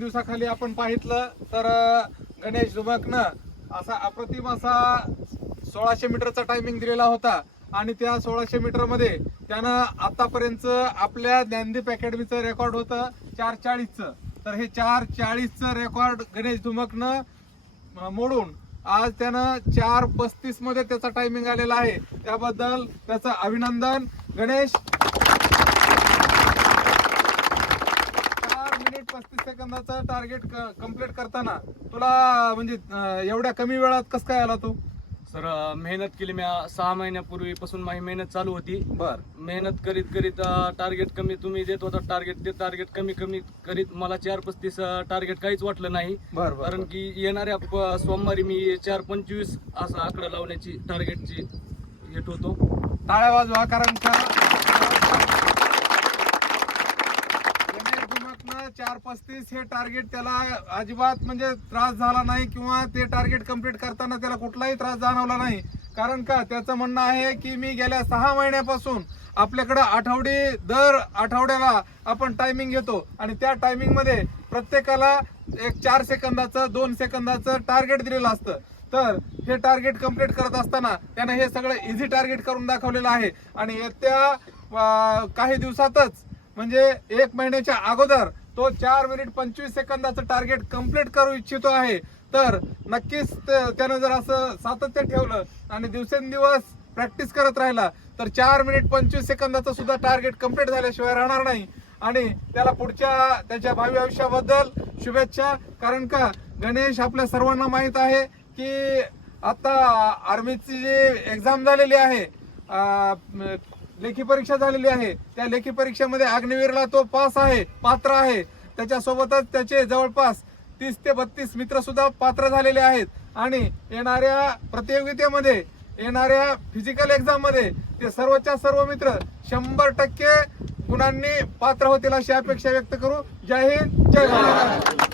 दिवसाखाली आपण पाहितलं तर गणेश धुमकनं असा अप्रतिम असा 1600 मीटरचा टायमिंग दिलेला होता आणि त्या 1600 मीटर मध्ये त्यानं आतापर्यंत आपल्या ज्ञानदीप अकॅडमीचं रेकॉर्ड होतं 4:40चं. तर हे 4:40चं रेकॉर्ड गणेश धुमकनं मोडून आज त्यानं 4:35 मध्ये त्याचा टायमिंग आलेला आहे. त्याबद्दल त्याचं अभिनंदन. गणेश, 4 मिनिट 35 सेकंदाचं टार्गेट कंप्लीट करताना तुला म्हणजे एवढ्या कमी वेळात कसं काय आला तू? सर मेहनत केली मी 6 महिन्यापूर्वीपासून माझी मेहनत चालू होती. मेहनत करीत करीत टार्गेट कमी तुम्ही देत होता ते टार्गेट कमी करीत मला 4:35 टार्गेट काहीच वाटलं नाही. कारण की येणाऱ्या सोमवारी मी 4:25 असा आकडा लावण्याची टार्गेटची हेट होतो. टाळ्या वाजवा, कारण का 4:35 हे टार्गेट त्याला अजिबात म्हणजे त्रास झाला नाही किंवा ते टार्गेट कंप्लीट करताना त्याला कुठलाही त्रास जाणवला नाही. कारण का त्याचं म्हणणं आहे की मी गेल्या 6 महिन्यापासून आपल्याकडे दर आठवड्याला आपण टायमिंग घेतो आणि त्या टायमिंग मध्ये प्रत्येकाला एक 4 सेकंदाचं 2 सेकंदाचं टार्गेट दिलेलं असतं. तर हे टार्गेट कंप्लीट करत असताना त्याने हे सगळं इझी टार्गेट करून दाखवलेलं आहे आणि येत्या काही दिवसातच म्हणजे 1 महिन्याच्या अगोदर तो 4 मिनिट 25 सेकंदाचं टार्गेट कंप्लीट करू इच्छितो आहे. तर नक्कीच त्यानं जर असं सातत्य ठेवलं आणि दिवसेंदिवस प्रॅक्टिस करत राहिला तर 4 मिनिट 25 सेकंदाचं सुद्धा टार्गेट कंप्लीट झाल्याशिवाय राहणार नाही. आणि त्याला पुढच्या त्याच्या भावी आयुष्याबद्दल शुभेच्छा. कारण का गणेश आपल्या सर्वांना माहित आहे की आता आर्मीची जी एक्झाम झालेली आहे, लेखी परीक्षा झालेली आहे, त्या लेखी परीक्षेमध्ये अग्निवीरला तो पात्र आहे. त्याच्यासोबतच त्याचे जवळपास 30 ते 32 मित्र सुद्धा पात्र झालेले आहेत आणि येणाऱ्या प्रतियोगितेमध्ये येणाऱ्या फिजिकल एक्झाम मध्ये ते सर्वच्या सर्व मित्र 100% गुणांनी पात्र होतील अशी अपेक्षा व्यक्त करू. जय हिंद, जय भारत.